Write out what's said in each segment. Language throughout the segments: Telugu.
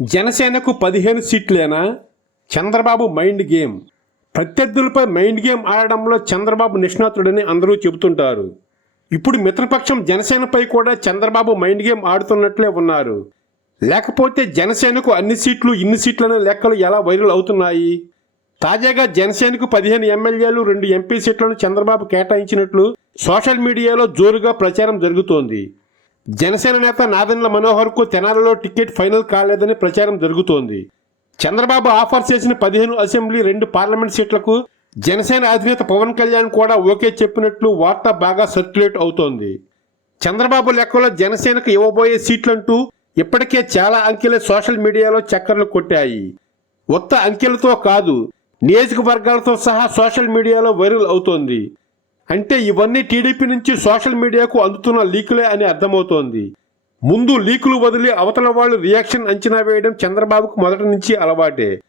జనసేనకు పదిహేను సీట్లేనా? Chandrababu mind game. ప్రత్యర్థులపై mind game ఆడడంలో చంద్రబాబు నిష్ణాతుడని అందరూ చెబుతుంటారు. ఇప్పుడు మిత్రపక్షం జనసేనపై కూడా చంద్రబాబు మైండ్ గేమ్ ఆడుతున్నట్లే ఉన్నారు. లేకపోతే జనసేనకు అన్ని సీట్లు ఇన్ని సీట్లనే లెక్కలు ఎలా వైరల్ అవుతున్నాయి? తాజాగా జనసేనకు పదిహేను ఎమ్మెల్యేలు రెండు ఎంపీ సీట్లను చంద్రబాబు కేటాయించినట్లు సోషల్ మీడియాలో జోరుగా ప్రచారం జరుగుతోంది. జనసేన నేత నాదెండ్ల మనోహర్కు తెనాలలో టికెట్ ఫైనల్ కాలేదని ప్రచారం జరుగుతోంది. చంద్రబాబు ఆఫర్ చేసిన పదిహేను అసెంబ్లీ రెండు పార్లమెంట్ సీట్లకు జనసేన అధినేత పవన్ కళ్యాణ్ కూడా ఓకే చెప్పినట్లు వార్త బాగా సర్క్యులేట్ అవుతోంది. చంద్రబాబు లెక్కలో జనసేనకు ఇవ్వబోయే సీట్లంటూ ఇప్పటికే చాలా అంకెలే సోషల్ మీడియాలో చక్కర్లు కొట్టాయి. ఉత్త అంకెలతో కాదు నియోజకవర్గాలతో సహా సోషల్ మీడియాలో వైరల్ అవుతోంది. అంటే ఇవన్నీ టీడీపీ నుంచి సోషల్ మీడియాకు అందుతున్న లీకులే అని అర్థమవుతోంది. ముందు లీకులు వదిలి అవతల వాళ్ళు రియాక్షన్ అంచనా వేయడం చంద్రబాబుకు మొదటి నుంచి అలవాటే.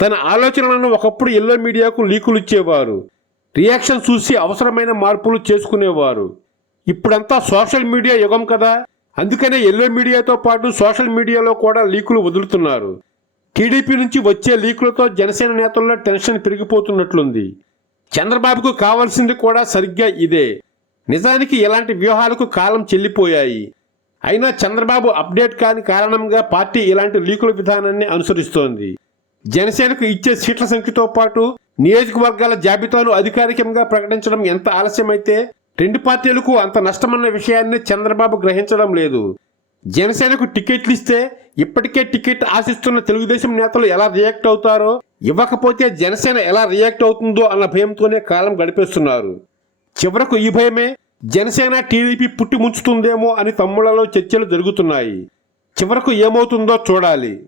తన ఆలోచనలను ఒకప్పుడు ఎల్లో మీడియాకు లీకులు ఇచ్చేవారు. రియాక్షన్ చూసి అవసరమైన మార్పులు చేసుకునేవారు. ఇప్పుడంతా సోషల్ మీడియా యుగం కదా. అందుకనే ఎల్లో మీడియాతో పాటు సోషల్ మీడియాలో కూడా లీకులు వదులుతున్నారు. టీడీపీ నుంచి వచ్చే లీకులతో జనసేన నేతల్లో టెన్షన్ పెరిగిపోతున్నట్లుంది. చంద్రబాబుకు కావాల్సింది కూడా సరిగ్గా ఇదే. నిజానికి ఇలాంటి వ్యూహాలకు కాలం చెల్లిపోయాయి. అయినా చంద్రబాబు అప్డేట్ కాని కారణంగా పార్టీ ఇలాంటి లీకుల విధానాన్ని అనుసరిస్తోంది. జనసేనకు ఇచ్చే సీట్ల సంఖ్యతో పాటు నియోజకవర్గాల జాబితాను అధికారికంగా ప్రకటించడం ఎంత ఆలస్యమైతే రెండు పార్టీలకు అంత నష్టమన్న విషయాన్ని చంద్రబాబు గ్రహించడం లేదు. జనసేనకు టికెట్లు ఇస్తే ఇప్పటికే టికెట్ ఆశిస్తున్న తెలుగుదేశం నేతలు ఎలా రియాక్ట్ అవుతారో ఇవ్వకపోతే జనసేన ఎలా రియాక్ట్ అవుతుందో అన్న భయంతోనే కాలం గడిపేస్తున్నారు. చివరకు ఈ భయమే జనసేన టీడీపీ పుట్టి ముంచుతుందేమో అని తమ్ముళ్ళలో చర్చలు జరుగుతున్నాయి. చివరకు ఏమవుతుందో చూడాలి.